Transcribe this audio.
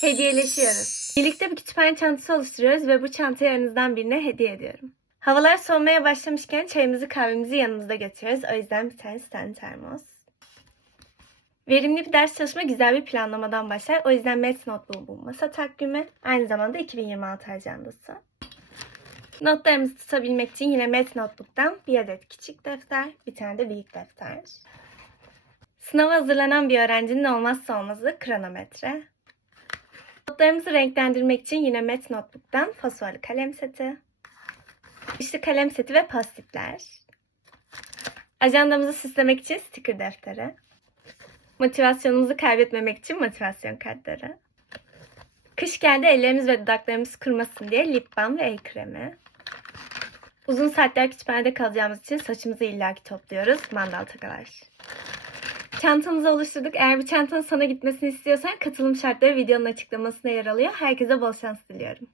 Hediyeleşiyoruz. Birlikte bir kütüphane çantası oluşturuyoruz ve bu çantayı aranızdan birine hediye ediyorum. Havalar soğumaya başlamışken çayımızı kahvemizi yanımızda götürüyoruz. O yüzden bir tane stand termos. Verimli bir ders çalışma güzel bir planlamadan başlar. O yüzden Math Notebook bu masa takvimi. Aynı zamanda 2026 ajandası. Notlarımızı tutabilmek için yine Math Notebook'tan bir adet küçük defter, bir tane de büyük defter. Sınava hazırlanan bir öğrencinin olmazsa olmazı kronometre. Notlarımızı renklendirmek için yine Math Notebook'tan fosforlu kalem seti, üçlü kalem seti ve postitler. Ajandamızı süslemek için sticker defteri. Motivasyonumuzu kaybetmemek için motivasyon kartları. Kış geldi, ellerimiz ve dudaklarımız kurumasın diye lip balm ve el kremi. Uzun saatler kütüphanede kalacağımız için saçımızı illaki topluyoruz. Mandal takılar. Çantamızı oluşturduk. Eğer bu çantanın sana gitmesini istiyorsan katılım şartları videonun açıklamasına yer alıyor. Herkese bol şans diliyorum.